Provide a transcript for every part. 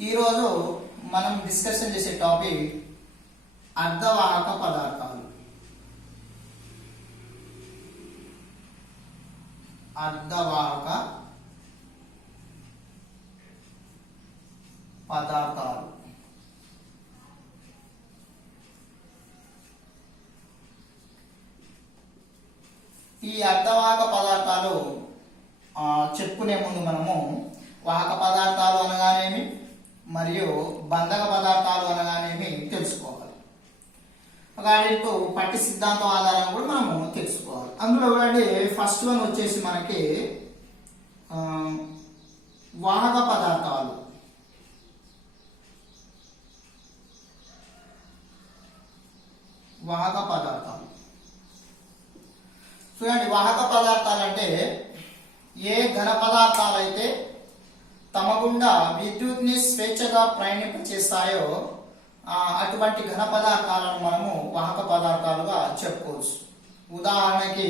ఈరోజు మనం డిస్కషన్ చేసే టాపిక్ అర్ధవాహక పదార్థాలు. అర్ధవాహక పదార్థాలు. ఈ అర్ధవాహక పదార్థాలు చెప్పుకునే ముందు మనము వాహక పదార్థాలు అనగానేమి మరియు బంధక పదార్థాలు అనగానేమి తెలుసుకోవాలి. వాటితో పట్టి సిద్ధాంతం ఆధారంగా కూడా మనము తెలుసుకోవాలి. అందులో చూడండి, ఫస్ట్ వన్ వచ్చేసి మనకి వాహక పదార్థాలు. వాహక పదార్థాలు చూడండి, వాహక పదార్థాలు అంటే ఏ ఘన పదార్థాలు అయితే తమ గుండా విద్యుత్ని స్వేచ్ఛగా ప్రయాణింపచేస్తాయో అటువంటి ఘన పదార్థాలను మనము వాహక పదార్థాలుగా చెప్పుకోవచ్చు. ఉదాహరణకి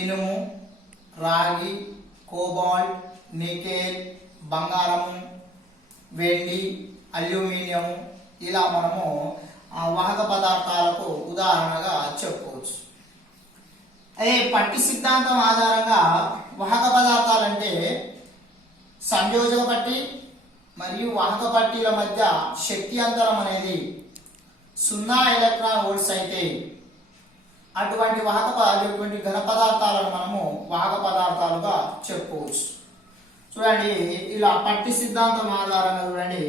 ఇనుము, రాగి, కోబాల్ట్, నికెల్, బంగారము, వెండి, అల్యూమినియం ఇలా మనము వాహక పదార్థాలకు ఉదాహరణగా చెప్పుకోవచ్చు. అదే పట్టి సిద్ధాంతం ఆధారంగా వాహక పదార్థాలంటే సంయోజక పట్టి మరియు వాహక పట్టీల మధ్య శక్తి అంతరం అనేది 0 ఎలక్ట్రాన్ వోల్ట్స్ అయితే అటువంటి అటువంటి ఘన పదార్థాలను మనము వాహక పదార్థాలుగా చెప్పుకోవచ్చు. చూడండి, ఇలా పట్టి సిద్ధాంతం ఆధారంగా చూడండి,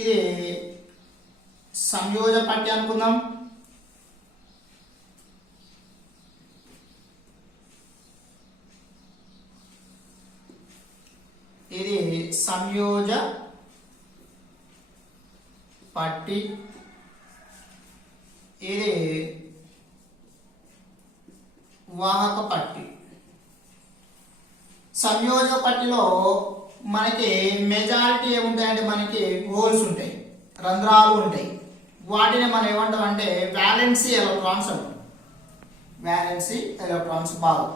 ఇది సంయోజక పట్టి అనుకుందాం. ఇది సంయోజ పట్టి, ఇది వాహక పట్టి. సంయోజక పట్టిలో మనకి మెజారిటీ ఏముంటాయంటే మనకి హోల్స్ ఉంటాయి, రంధ్రాలు ఉంటాయి. వాటిని మనం ఏమంటాం అంటే వ్యాలెన్సీ ఎలక్ట్రాన్స్ అంటాం. వ్యాలెన్సీ ఎలక్ట్రాన్స్ భాగం.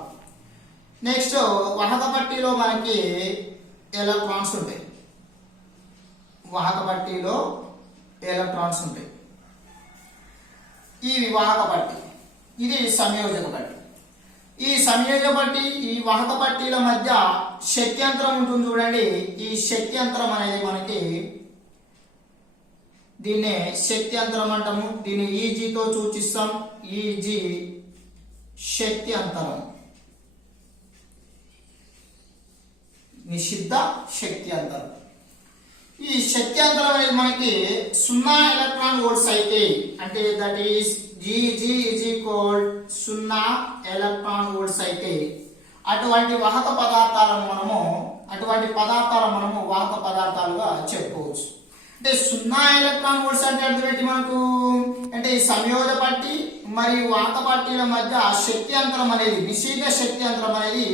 నెక్స్ట్ వాహక పట్టిలో మనకి ఎలక్ట్రాన్స్ ఉంటాయి. వాహక పట్టిలో ఎలక్ట్రాన్స్ ఉంటాయి. ఈ వాహక పట్టి, ఇది సంయోజక పట్టి. ఈ సంయోజక పట్టి, ఈ వాహక పట్టీల మధ్య శక్తి అంతరం ఉంటుంది చూడండి. ఈ శక్తి అంతరం అనేది మనకి దీన్నే శక్తి అంతరం అంటాము. దీన్ని ఈజీతో సూచిస్తాం. ఈజీ శక్తి అంతరం, నిషిద్ధ శక్తి అంతరం. ఈ శక్తి అంతరం అనేది మనకి 0 ఎలక్ట్రాన్ వోల్ట్స్ అయితే, అంటే that is GG is equal 0 electron volts అయితే అటువంటి వాహక పదార్థాలను మనము వాహక పదార్థాలుగా చెప్పుకోవచ్చు. అంటే 0 ఎలక్ట్రాన్ వోల్ట్స్ అంటే అర్థం ఏంటి మనకు అంటే ఈ సంయోజ పట్టి మరియు వాహక పట్టీల మధ్య శక్తి అంతరం అనేది, నిషిద్ధ శక్తి అంతరం అనేది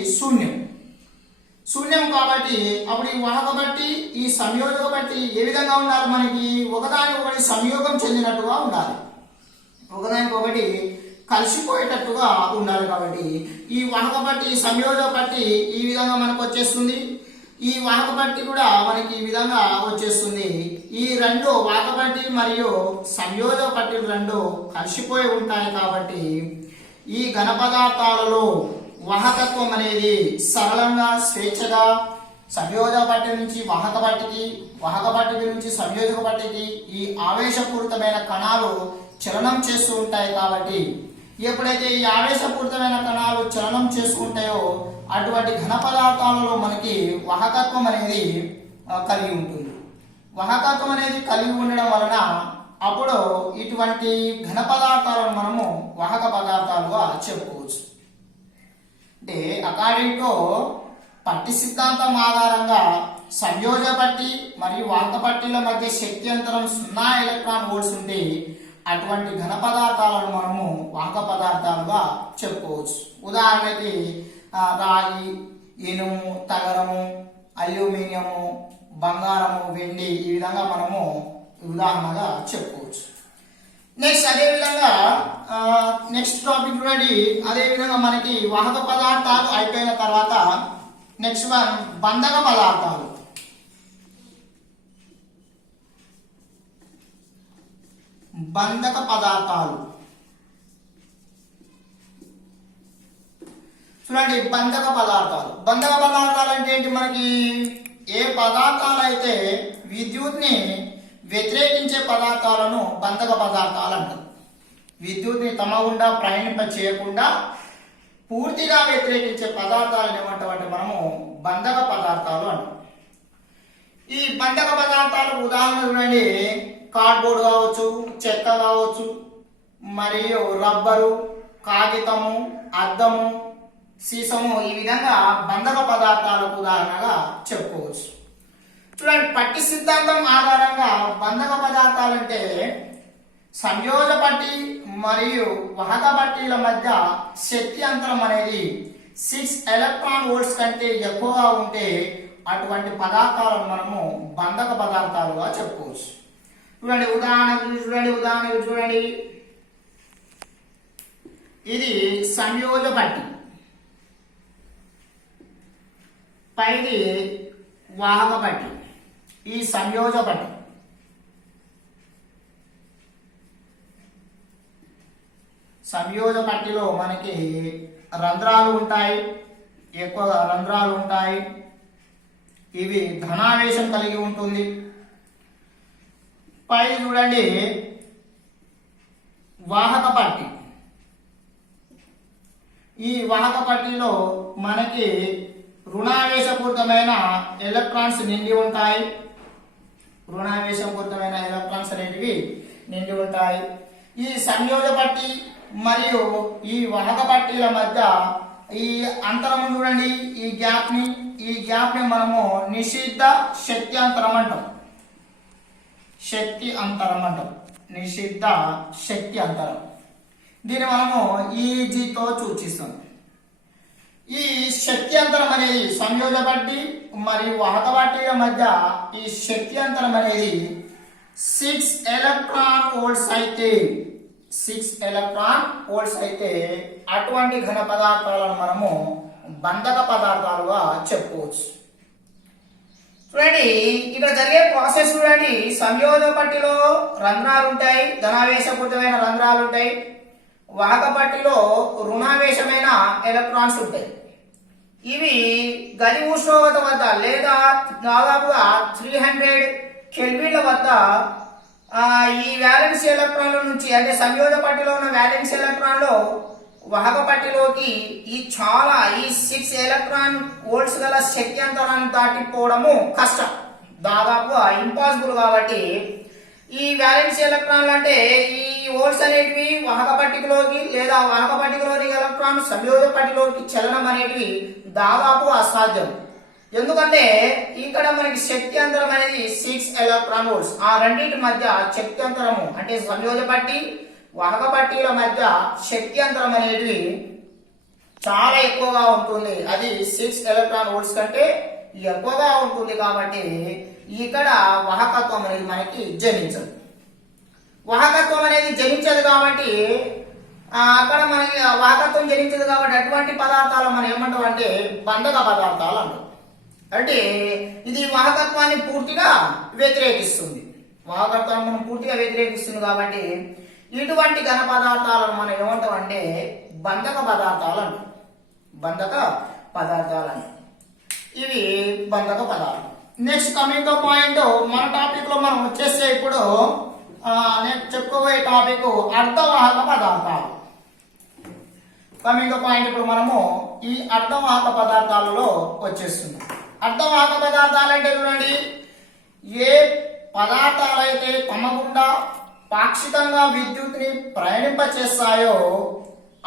శూన్యం కాబట్టి అప్పుడు ఈ వాహక పట్టి, ఈ సంయోజక పట్టి ఏ విధంగా ఉండాలి, మనకి ఒకదానికొకటి సంయోగం చెందినట్టుగా ఉండాలి, ఒకదానికొకటి కలిసిపోయేటట్టుగా ఉండాలి. కాబట్టి ఈ వాహక పట్టి, సంయోజక పట్టి ఈ విధంగా మనకు వచ్చేస్తుంది. ఈ వాహక పట్టి కూడా మనకి ఈ విధంగా వచ్చేస్తుంది. ఈ రెండు వాహక పట్టి మరియు సంయోజక పట్టీలు రెండు కలిసిపోయి ఉంటాయి. కాబట్టి ఈ ఘన పదార్థాలలో వాహకత్వం అనేది సరళంగా స్వేచ్ఛగా సంయోజక పట్టి నుంచి వాహక పట్టికి, వాహక పట్టి నుంచి సంయోజక పట్టికి ఈ ఆవేశపూరితమైన కణాలు చలనం చేస్తూ ఉంటాయి. కాబట్టి ఎప్పుడైతే ఈ ఆవేశపూరితమైన కణాలు చలనం చేసుకుంటాయో అటువంటి ఘన పదార్థాలలో మనకి వాహకత్వం అనేది కలిగి ఉంటుంది. వాహకత్వం అనేది కలిగి ఉండడం వలన అప్పుడు ఇటువంటి ఘన పదార్థాలను మనము వాహక పదార్థాలుగా చెప్పుకోవచ్చు. అంటే అకార్డింగ్ టు పట్టి సిద్ధాంతం ఆధారంగా సంయోజ పట్టి మరియు వాహక పట్టీల మధ్య శక్తి అంతరం 0 ఎలక్ట్రాన్ వోల్ట్స్ ఉంటే అటువంటి ఘన పదార్థాలను మనము వాహక పదార్థాలుగా చెప్పుకోవచ్చు. ఉదాహరణకి రాగి, ఇనుము, తగరము, అల్యూమినియము, బంగారము, వెండి ఈ విధంగా మనము ఉదాహరణగా చెప్పుకోవచ్చు. నెక్స్ట్ అదేవిధంగా నెక్స్ట్ టాపిక్ చూడండి. అదేవిధంగా మనకి వాహక పదార్థాలు అయిపోయిన తర్వాత నెక్స్ట్ వన్ బంధక పదార్థాలు. బంధక పదార్థాలు చూడండి. బంధక పదార్థాలు అంటే ఏంటి? మనకి ఏ పదార్థాలు అయితే విద్యుత్ని వ్యతిరేకించే పదార్థాలను బంధక పదార్థాలు అంటారు. విద్యుత్ని తమ గుండా ప్రయాణింప చేయకుండా పూర్తిగా వ్యతిరేకించే పదార్థాలను ఏమంటామంటే మనము బంధక పదార్థాలు అంటాం. ఈ బంధక పదార్థాలకు ఉదాహరణ చూడండి. కార్డ్బోర్డ్ కావచ్చు, చెక్క కావచ్చు, మరియు రబ్బరు, కాగితము, అద్దము, సీసము, ఈ విధంగా బంధక పదార్థాలకు ఉదాహరణగా చెప్పుకోవచ్చు. చూడండి, పట్టి సిద్ధాంతం ఆధారంగా బంధక పదార్థాలంటే సంయోజ పట్టి మరియు వాహక పట్టీల మధ్య శక్తి అంతరం అనేది 6 ఎలక్ట్రాన్ వోల్ట్స్ కంటే ఎక్కువగా ఉంటే అటువంటి పదార్థాలను మనము బంధక పదార్థాలుగా చెప్పుకోవచ్చు. ఉదాహరణకు చూడండి. ఇది సంయోజ పట్టి, పైది వాహక పట్టి. ఈ సంయోజ పట్టి పట్టిలో మనకి రంధ్రాలు ఉంటాయి, ఎక్కువగా రంధ్రాలు ఉంటాయి. ఇవి ధనావేశం కలిగి ఉంటుంది. పై చూడండి వాహక పట్టి. ఈ వాహక పట్టిలో మనకి రుణావేశపూరితమైన ఎలక్ట్రాన్స్ నిండి ఉంటాయి. అనేటివి నిండి ఉంటాయి. ఈ సంయోజ పట్టి మరియు ఈ వాహక పట్టీల మధ్య ఈ అంతరం చూడండి. ఈ గ్యాప్ ని మనము నిషిద్ధ శక్తి అంతరం అంటాం. నిషిద్ధ శక్తి అంతరం. దీన్ని మనము ఈజీతో సూచిస్తాం. ఈ శక్తి అంతరం అనేది సంయోజ పట్టి మరియు వాహక పట్టీల మధ్య ఈ శక్తి అంతరం అనేది 6 ఎలక్ట్రాన్ వోల్ట్స్ అయితే అటువంటి ఘన పదార్థాలను మనము బంధక పదార్థాలుగా చెప్పుకోవచ్చు. చూడండి, ఇక్కడ జరిగే ప్రాసెస్ చూడండి. సంయోజ పట్టిలో రంధ్రాలు ఉంటాయి, ధనావేశపూరితమైన రంధ్రాలు ఉంటాయి. వాహక పట్టిలో రుణావేశమైన ఎలక్ట్రాన్స్ ఉంటాయి. ఇవి గది ఉష్ణోగ్రత వద్ద లేదా దాదాపుగా 300 కెల్విన్ల వద్ద ఈ వ్యాలెన్స్ ఎలక్ట్రాన్ల నుంచి, అంటే సంయోజ పట్టిలో ఉన్న వ్యాలెన్స్ ఎలక్ట్రాన్లు వాహక పట్టిలోకి ఈ 6 ఎలక్ట్రాన్ వోల్ట్స్ గల శక్తి అంతరాన్ని దాటిపోవడము కష్టం, దాదాపుగా ఇంపాసిబుల్. కాబట్టి ఈ వ్యాలెన్స్ ఎలక్ట్రాన్లు అంటే ఈ వోల్ట్స్ అనేటివి వాహక పట్టికలోకి లేదా వాహక పట్టికలోని ఎలక్ట్రాన్ సంయోజ పట్టిలోకి చలనం అనేటివి దాదాపు అసాధ్యం. ఎందుకంటే ఇక్కడ మనకి శక్తి అంతరం అనేది 6 ఎలక్ట్రాన్ వోల్ట్స్. ఆ రెండింటి మధ్య శక్తి అంతరము అంటే సంయోజ పట్టి వాహక పట్టీల మధ్య శక్తి అంతరం అనేది చాలా ఎక్కువగా ఉంటుంది. అది 6 ఎలక్ట్రాన్ వోల్ట్స్ కంటే ఎక్కువగా ఉంటుంది. కాబట్టి ఇక్కడ వాహకత్వం అనేది మనకి జనించదు. కాబట్టి అక్కడ మనకి వాహకత్వం జనించదు. కాబట్టి అటువంటి పదార్థాలు మనం ఏమంటాం అంటే బంధక పదార్థాలు అంటాం. అంటే ఇది వాహకత్వాన్ని పూర్తిగా వ్యతిరేకిస్తుంది. కాబట్టి ఇటువంటి ఘన పదార్థాలను మనం ఏమంటాం అంటే బంధక పదార్థాలు అంటాం. ఇవి బంధక పదార్థాలు. నెక్స్ట్ కమింగ్ టు పాయింట్, మన టాపిక్ లో మనం వచ్చేస్తే ఇప్పుడు నెక్స్ట్ చెప్పుకోబోయే టాపిక్ అర్ధవాహక పదార్థాలు. కమింగ్ టు పాయింట్, ఇప్పుడు మనము ఈ అర్ధవాహక పదార్థాలలో వచ్చేస్తున్నాం. అర్ధవాహక పదార్థాలు అంటే చూడండి, ఏ పదార్థాలైతే తమ గుండా పాక్షికంగా విద్యుత్ని ప్రయాణింపచేస్తాయో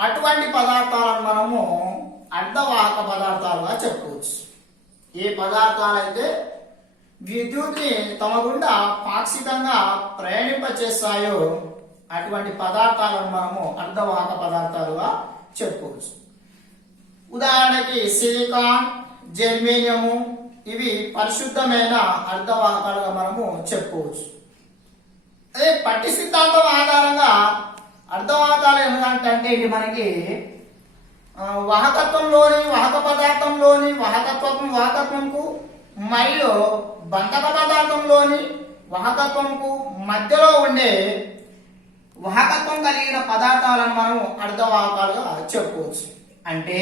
అటువంటి పదార్థాలను మనము అర్ధవాహక పదార్థాలుగా చెప్పుకోవచ్చు. ఏ పదార్థాలైతే విద్యుత్ని తమ గుండా పాక్షికంగా ప్రయాణింపచేస్తాయో అటువంటి పదార్థాలను మనము అర్ధవాహక పదార్థాలుగా చెప్పుకోవచ్చు. ఉదాహరణకి సిలికాన్, జెర్మేనియము ఇవి పరిశుద్ధమైన అర్ధవాహకాలుగా మనము చెప్పుకోవచ్చు. అదే పట్టి సిద్ధాంతం ఆధారంగా అర్ధవాహకాలు ఎందుకంటే ఇది మనకి వాహకత్వంలోని వాహక పదార్థంలోని వాహకత్వంకు మరియు బంధక పదార్థంలోని వాహకత్వంకు మధ్యలో ఉండే వాహకత్వం కలిగిన పదార్థాలను మనం అర్ధవాహకాలుగా చెప్పుకోవచ్చు. అంటే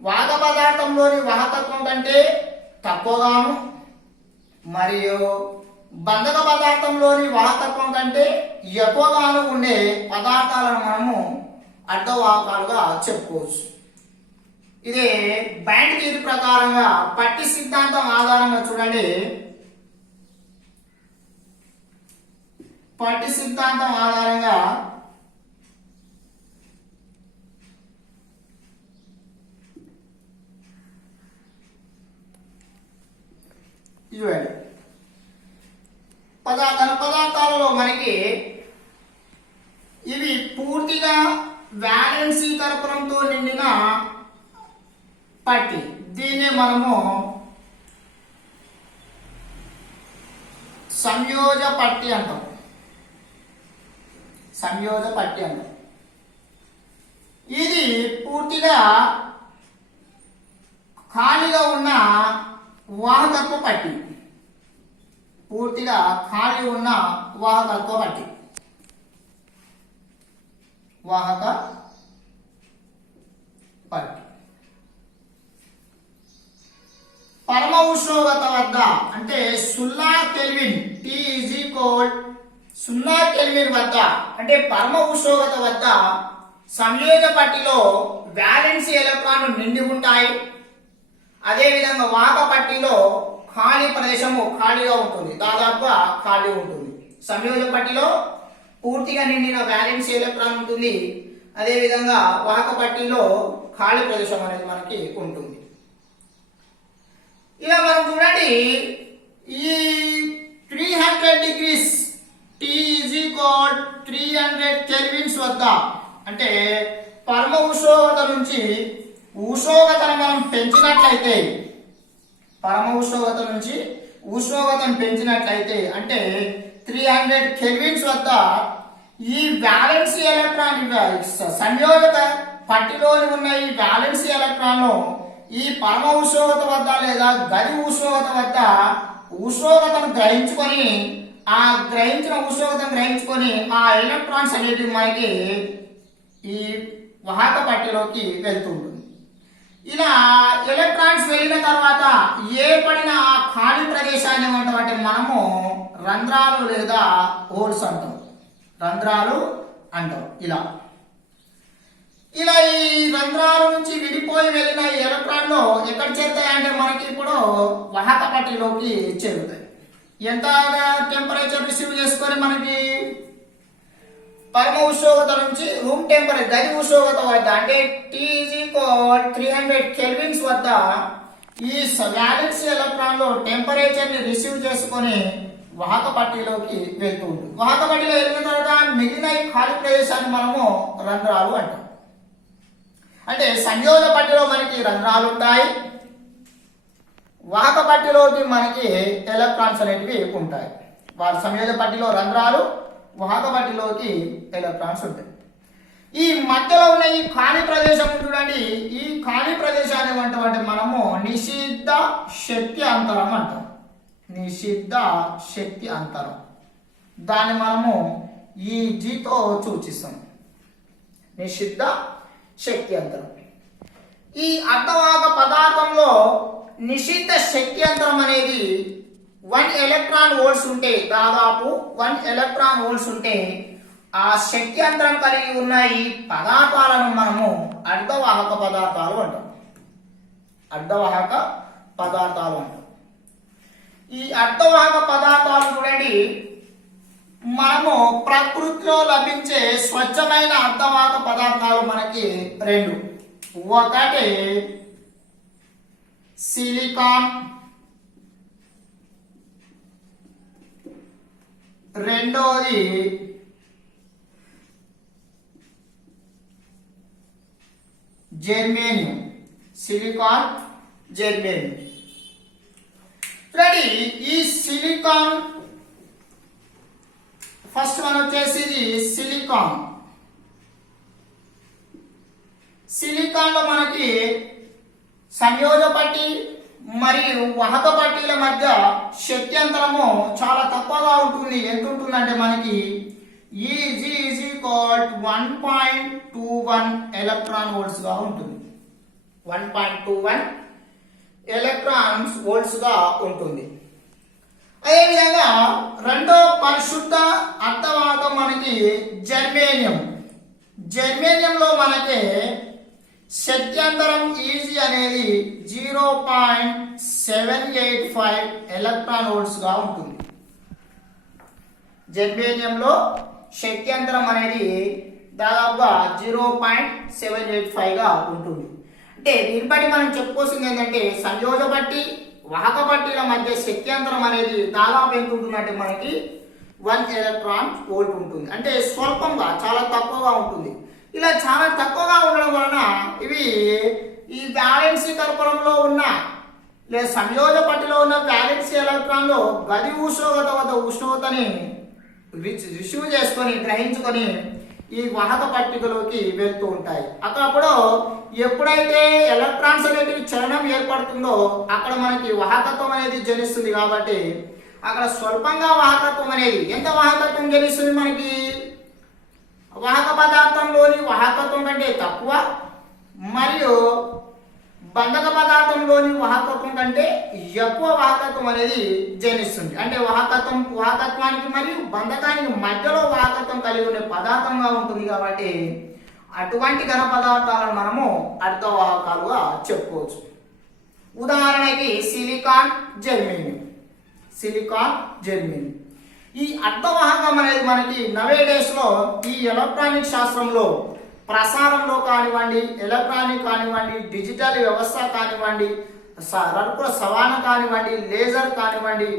వాహక పదార్థంలోని వాహకత్వం కంటే తక్కువగాను మరియు బంధక పదార్థంలోని వాహకత్వం కంటే ఎక్కువగాను ఉండే పదార్థాలను మనము అర్ధవాహకాలుగా చెప్పుకోవచ్చు. ఇదే బ్యాండ్ థియరీ ప్రకారంగా పట్టి సిద్ధాంతం ఆధారంగా చూడండి. పట్టి సిద్ధాంతం ఆధారంగా చూడండి, పదార్థాలలో మనకి ఇవి పూర్తిగా వ్యాలెన్సీ కర్పూరంతో నిండిన పట్టి, దీన్ని మనము సంయోజ పట్టి అంటాం. సంయోజ పట్టి అంటాం. ఇది పూర్తిగా ఖాళీగా ఉన్న వాహకత్వ పట్టి, పూర్తిగా ఖాళీ ఉన్న వాహకత్వ పట్టి, వాహక పట్టి. పరమ ఉష్ణోగ్రత వద్ద అంటే 0 కెల్విన్, T = 0 కెల్విన్ వద్ద అంటే పరమ ఉష్ణోగ్రత వద్ద సంయోజ పట్టిలో వ్యాలెన్సీ ఎలక్ట్రాన్లు నిండి ఉంటాయి. అదేవిధంగా వాహక పట్టిలో ఖాళీ ప్రదేశము ఖాళీగా ఉంటుంది, దాదాపుగా ఖాళీ ఉంటుంది. సంయోజ పట్టిలో పూర్తిగా నిండిన వ్యాలెన్సీ ఎలక్ట్రాన్ ఉంటుంది. అదేవిధంగా వాహక పట్టిలో ఖాళీ ప్రదేశం అనేది మనకి ఉంటుంది. ఇలా మనం చూడండి, ఈ 300 డిగ్రీస్ T = 300 కెల్విన్స్ వద్ద అంటే పరమ ఉష్ణోగ్రత నుంచి ఉష్ణోగ్రతను మనం పెంచినట్లయితే, పరమ ఉష్ణోగ్రత నుంచి ఉష్ణోగ్రతను పెంచినట్లయితే అంటే 300 కెల్విన్స్ వద్ద ఈ వ్యాలెన్సీ ఎలక్ట్రాన్ సంయోజక పట్టిలోని ఉన్న ఈ వ్యాలెన్సీ ఎలక్ట్రాన్లు ఈ పరమ ఉష్ణోగ్రత వద్ద లేదా గది ఉష్ణోగ్రత వద్ద ఉష్ణోగ్రతను గ్రహించుకొని ఆ గ్రహించిన ఉష్ణోగ్రతను గ్రహించుకొని ఆ ఎలక్ట్రాన్స్ అనేవి మనకి ఈ వాహక పట్టిలోకి వెళ్తుంటుంది. ఇలా ఎలక్ట్రాన్స్ వెళ్ళిన తర్వాత ఏర్పడిన ఆ ఖాళీ ప్రదేశాన్ని ఏమంటామంటే మనము రంధ్రాలు లేదా హోల్స్ అంటాం. రంధ్రాలు అంటాం. ఇలా ఈ రంధ్రాల నుంచి విడిపోయి వెళ్ళిన ఈ ఎలక్ట్రాన్లు ఎక్కడ చేరుతాయంటే మనకి ఇప్పుడు వాహక పట్టిలోకి చేరుతాయి. ఎంత టెంపరేచర్ రిసీవ్ చేసుకొని మనకి పరమ ఉష్ణోగ్రత నుంచి రూమ్ టెంపరేచర్ గది ఉష్ణోగ్రత వద్ద అంటే T = 300 కెల్విన్స్ వద్ద ఈ వ్యాలెన్సీ ఎలక్ట్రాన్లు టెంపరేచర్ ని రిసీవ్ చేసుకొని వాహక పట్టిలోకి వెళ్తూ ఉంటుంది. వాహక పట్టిలో వెళ్ళిన తర్వాత మిగిలిన ఈ ఖాళీ ప్రదేశాన్ని మనము రంధ్రాలు అంటాం. అంటే సంయోజ పట్టిలో మనకి రంధ్రాలు ఉంటాయి, వాహక పట్టిలోకి మనకి ఎలక్ట్రాన్స్ అనేటివి ఉంటాయి. వారి సంయోజ పట్టిలో రంధ్రాలు, వాహక పట్టిలోకి ఎలక్ట్రాన్స్ ఉంటాయి. ఈ మధ్యలో ఉన్న ఈ ఖాళీ ప్రదేశం చూడండి, ఈ ఖాళీ ప్రదేశాన్ని ఏమంటామంటే మనము నిషిద్ధ శక్తి అంతరం అంటాం. నిషిద్ధ శక్తి అంతరం, దాన్ని మనము ఈ జీతో సూచిస్తాం. నిషిద్ధ శక్తి అంతరం. ఈ అర్ధవాహక పదార్థంలో నిషిద్ధ శక్తి అంతరం అనేది 1 ఎలక్ట్రాన్ వోల్ట్స్ ఉంటే, దాదాపు 1 ఎలక్ట్రాన్ వోల్ట్స్ ఉంటే ఆ శక్తి అంతరం కలిగి ఉన్న ఈ పదార్థాలను మనము అర్ధవాహక పదార్థాలు అంటాం. అర్ధవాహక పదార్థాలు అంటాం. ఈ అర్ధవాహక పదార్థాలు చూడండి, మనము ప్రకృతిలో లభించే స్వచ్ఛమైన అర్ధవాహక పదార్థాలు మనకి 2. ఒకటి సిలికాన్, రెండోది జెర్మేనియం. Silicon, germanium. రెడీ. ఈ సిలికాన్ ఫస్ట్ మనం వచ్చేసి సిలికాన్. సిలికాన్ లో మనకి సంయోజక పట్టి మరియు వాహక పట్టీల మధ్య శక్తి అంతరము చాలా తక్కువగా ఉంటుంది. ఎంత ఉంటుందంటే మనకి Eg is equal to 1.21 electron volts గా ఉంటుంది. 1.21 ఎలక్ట్రాన్ వోల్ట్స్ గా ఉంటుంది. అదేవిధంగా రెండో పరిశుద్ధ అర్ధవాహకం మనకి జర్మేనియం. జర్మేనియంలో మనకి శక్త్యంతరం ఈజీ అనేది 0.785 ఎలక్ట్రాన్ వోల్ట్స్ గా ఉంటుంది. జర్మేనియంలో శక్త్యంతరం అనేది దాదాపుగా 0.785 గా ఉంటుంది. అంటే దీన్ని బట్టి మనం చెప్పుకోవాల్సింది ఏంటంటే సంయోజక పట్టి వాహక పట్టీల మధ్య శక్త్యంతరం అనేది దాదాపు ఎంత ఉంటుందంటే మనకి 1 ఎలక్ట్రాన్ వోల్ట్ ఉంటుంది. అంటే స్వల్పంగా చాలా తక్కువగా ఉంటుంది. ఇలా చాలా తక్కువగా ఉండడం వలన ఇవి ఈ వ్యాలెన్సీ కర్పూరంలో ఉన్న లేదా సంయోజక పట్టిలో ఉన్న వ్యాలెన్సీ ఎలక్ట్రాన్లు గది ఉష్ణోగ్రత వద్ద ఉష్ణోగ్రతని రిసీవ్ చేసుకొని గ్రహించుకొని ఈ వాహక పట్టికలోకి వెళ్తూ ఉంటాయి. అప్పుడు ఎప్పుడైతే ఎలక్ట్రాన్స్ అనేటివి చలనం ఏర్పడుతుందో అక్కడ మనకి వాహకత్వం అనేది జనిస్తుంది. కాబట్టి అక్కడ స్వల్పంగా వాహకత్వం అనేది ఎంత వాహకత్వం జనిస్తుంది మనకి వాహక పదార్థంలోని వాహకత్వం కంటే తక్కువ మరియు బంధక పదార్థంలోని వాహకత్వం కంటే ఎక్కువ వాహకత్వం అనేది జనిస్తుంది. అంటే వాహకత్వానికి మరియు బంధకానికి మధ్యలో వాహకత్వం కలిగి ఉండే పదార్థంగా ఉంటుంది. కాబట్టి అటువంటి ఘన పదార్థాలను మనము అర్ధవాహకాలుగా చెప్పుకోవచ్చు. ఉదాహరణకి సిలికాన్, జర్మేనియం. సిలికాన్, జర్మేనియం ఈ అర్ధవాహకం అనేది మనకి నవే డేస్ లో ఈ ఎలక్ట్రానిక్ శాస్త్రంలో ప్రసారంలో కానివ్వండి, ఎలక్ట్రానిక్ కానివ్వండి, డిజిటల్ వ్యవస్థ కానివ్వండి, రడుపుల సవాన కానివ్వండి, లేజర్ కానివ్వండి,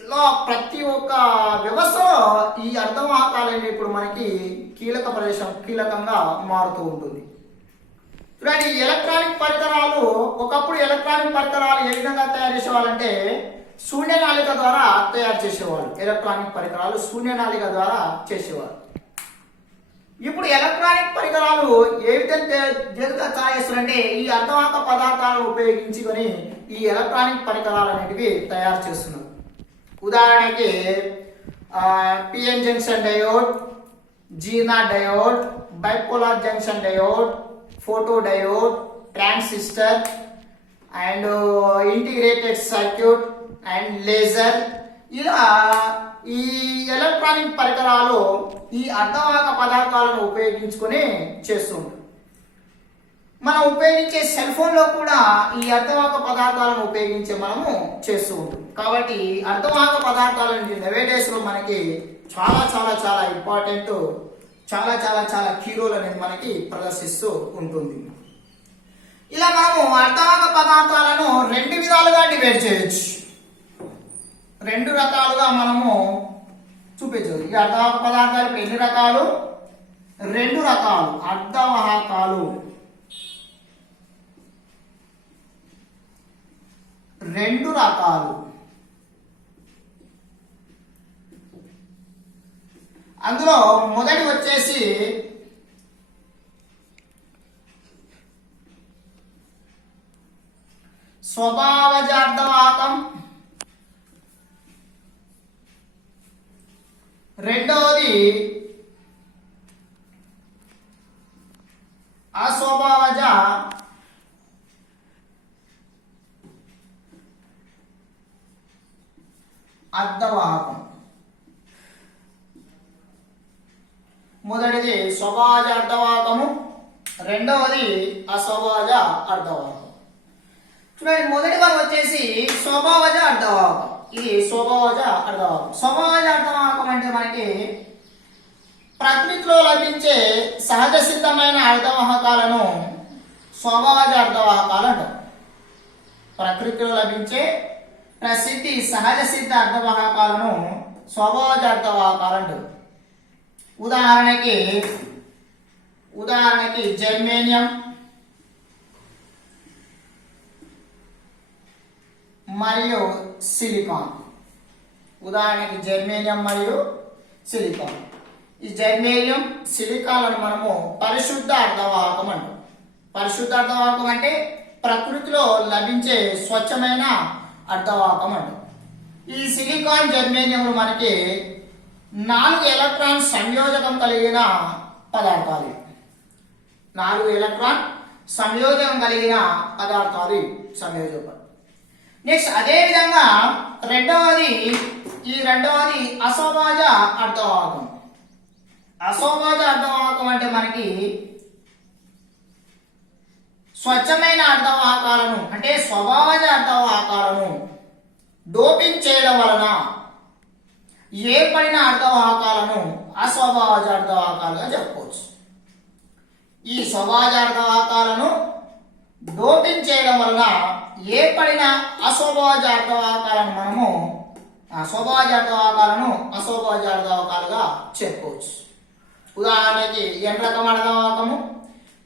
ఇలా ప్రతి ఒక్క వ్యవస్థలో ఈ అర్ధవాహకాలు ఇప్పుడు మనకి కీలకంగా మారుతూ ఉంటుంది. చూడండి, ఎలక్ట్రానిక్ పరికరాలు ఒకప్పుడు ఎలక్ట్రానిక్ పరికరాలు ఏ విధంగా తయారు చేసేవాళ్ళంటే శూన్యనాళిక ద్వారా తయారు చేసేవాళ్ళు. ఎలక్ట్రానిక్ పరికరాలు శూన్యనాళిక ద్వారా చేసేవారు. ఇప్పుడు ఎలక్ట్రానిక్ పరికరాలు ఏ విధంగా తయారు చేస్తారంటే ఈ అర్ధవాహక పదార్థాలను ఉపయోగించుకొని ఈ ఎలక్ట్రానిక్ పరికరాలు అనేటివి తయారు చేస్తున్నారు. ఉదాహరణకి PN junction diode, Jena diode, bipolar junction diode, photo diode, transistor and integrated circuit and laser, ఇలా ఈ ఎలక్ట్రానిక్ పరికరాలు ఈ అర్ధవాహక పదార్థాలను ఉపయోగించుకొని చేస్తూ ఉంటారు. మనం ఉపయోగించే సెల్ ఫోన్ లో కూడా ఈ అర్ధవాహక పదార్థాలను ఉపయోగించి మనము చేస్తూ ఉంటాం. కాబట్టి అర్ధవాహక పదార్థాల నవే డేస్ లో మనకి చాలా చాలా చాలా ఇంపార్టెంట్, చాలా చాలా చాలా కీ రోల్ అనేది మనకి ప్రదర్శిస్తూ ఉంటుంది. ఇలా మనము అర్ధవాహక పదార్థాలను రెండు విధాలుగా డివైడ్ చేయొచ్చు. రెండు రకాలుగా మనము చూపించవచ్చు. ఈ అర్ధవాహక పదార్థాలు ఇప్పుడు ఎన్ని రకాలు? రెండు రకాలు అర్ధవాహకాలు. రెండు రకాలు. అందులో మొదటి వచ్చేసి స్వభావజ అర్ధవాహకం, రెండవది అస్వభావజ అర్ధవాహకం. మొదటిది స్వభావజ అర్ధవాహకము, రెండవది అస్వభావజ అర్ధవాహకం. చూడండి, మొదటి వన్ వచ్చేసి స్వభావజ అర్ధవాహకం. ఇది స్వభావజ అర్ధవాహకం. స్వభావజ అర్ధవాహకం అంటే మనకి ప్రకృతిలో లభించే సహజ సిద్ధమైన అర్ధవాహకాలను స్వభావజ అర్ధవాహకాలు అంటారు. ప్రకృతిలో లభించే ప్రసిద్ధి సహజ సిద్ధ అర్ధవాహకాలను స్వభావజ అర్ధవాహకాలు అంటారు. ఉదాహరణకి జర్మేనియం మరియు సిలికాన్. ఉదాహరణకి జర్మేనియం మరియు సిలికాన్. ఈ జర్మేనియం, సిలికాన్లను మనము పరిశుద్ధ అర్ధవాహకం అంటాం. పరిశుద్ధ అర్ధవాహకం అంటే ప్రకృతిలో లభించే స్వచ్ఛమైన అర్ధవాహకం అంట. ఈ సిలికాన్ జర్మేనియంలు మనకి 4 ఎలక్ట్రాన్ సంయోజకం కలిగిన పదార్థాలు. 4 ఎలక్ట్రాన్ సంయోజకం కలిగిన పదార్థాలు సంయోజకం. నెక్స్ట్ అదే విధంగా రెండవది అసోభాజ అర్ధవాహకం. అసోభాజ అర్ధవాహకం అంటే మనకి స్వచ్ఛమైన అర్ధవాహకాలను అంటే స్వభావజ అర్ధవాహకాలను డోపింగ్ చేయడం వలన ఏర్పడిన అర్ధవాహకాలను అస్వభావజ అర్ధవాహకాలుగా చెప్పుకోవచ్చు. ఈ స్వభావజ అర్ధవాహకాలను డోపింగ్ చేయడం వలన ఏర్పడిన అస్వభావజ అర్ధవాహకాలను మనము స్వభావజ అర్ధవాహకాలను అస్వభావజ అర్ధవాహకాలుగా చెప్పుకోవచ్చు. ఉదాహరణకి N రకం అర్ధవాహకము,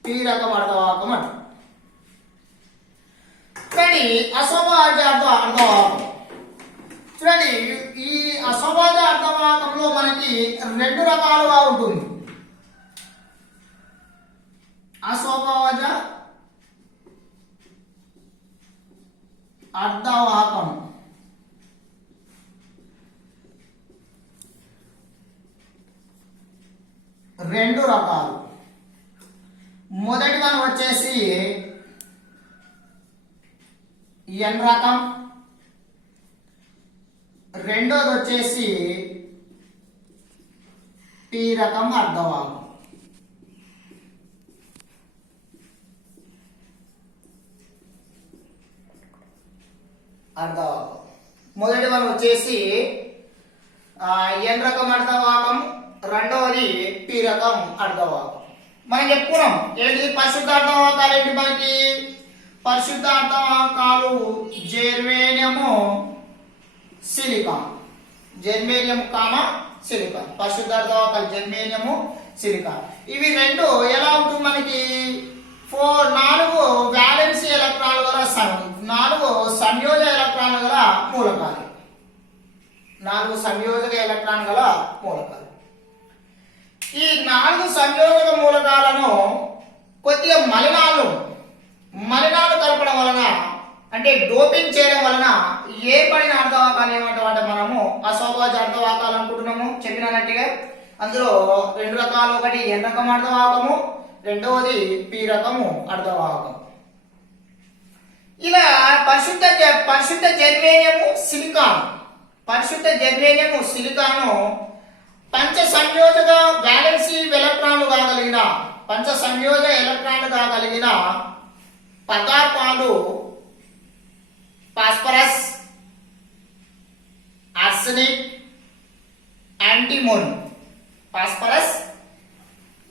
P రకం అర్ధవాహకం అంట. చూడండి అస్వభావజ అర్ధవాహకం. చూడండి ఈ అస్వభావజ అర్ధవాహకంలో మనకి 2 రకాలుగా ఉంటుంది. అస్వభావజ అర్ధవాహకం రెండు రకాలు. మొదటి వన్ వచ్చేసి N రకం, రెండోది వచ్చేసి P రకం అర్ధవాహకం. మొదటి వన్ వచ్చేసి N రకం అర్ధవాహకం, రెండవది P రకం అర్ధవాహకం. మనం చెప్పుకున్నాం ఏంటి పరిశుద్ధ అర్ధవాహకాలు ఏంటి మనకి. పరిశుద్ధ అర్ధవాహకాలు జెర్మేనియము, సిలికాన్. Germanium silicon. పరిశుద్ధ అర్ధవాహకాలు జెర్మేనియము, సిలికాన్. ఇవి రెండు ఎలా ఉంటుంది మనకి 4 వ్యాలెన్సీ ఎలక్ట్రాన్లు గల 4 సంయోజక ఎలక్ట్రాన్లు గల మూలకాలు. 4 సంయోజక ఎలక్ట్రాన్ గల మూలకాలు. ఈ 4 సంయోజక మూలకాలను కొద్దిగా మలినాలు కలపడం వలన అంటే డోపింగ్ చేయడం వలన ఏర్పడిన అర్ధవాహకాలు ఏమంటామంటే మనము అస్వభావజ అర్ధవాహకాలు అనుకుంటున్నాము చెప్పినట్టుగా. అందులో 2 రకాలు, ఒకటి N రకం అర్ధవాహకము, రెండవది P రకము అర్ధవాహకం. ఇలా పరిశుద్ధ జెర్మేనియము, సిలికాన్. పరిశుద్ధ జెర్మేనియము, సిలికాను పంచ సంయోజక వ్యాలెన్సీ ఎలక్ట్రాన్లు కాగలిగిన పదార్థాలు ఫాస్ఫరస్, ఆర్సెనిక్, యాంటిమోని. ఫాస్ఫరస్,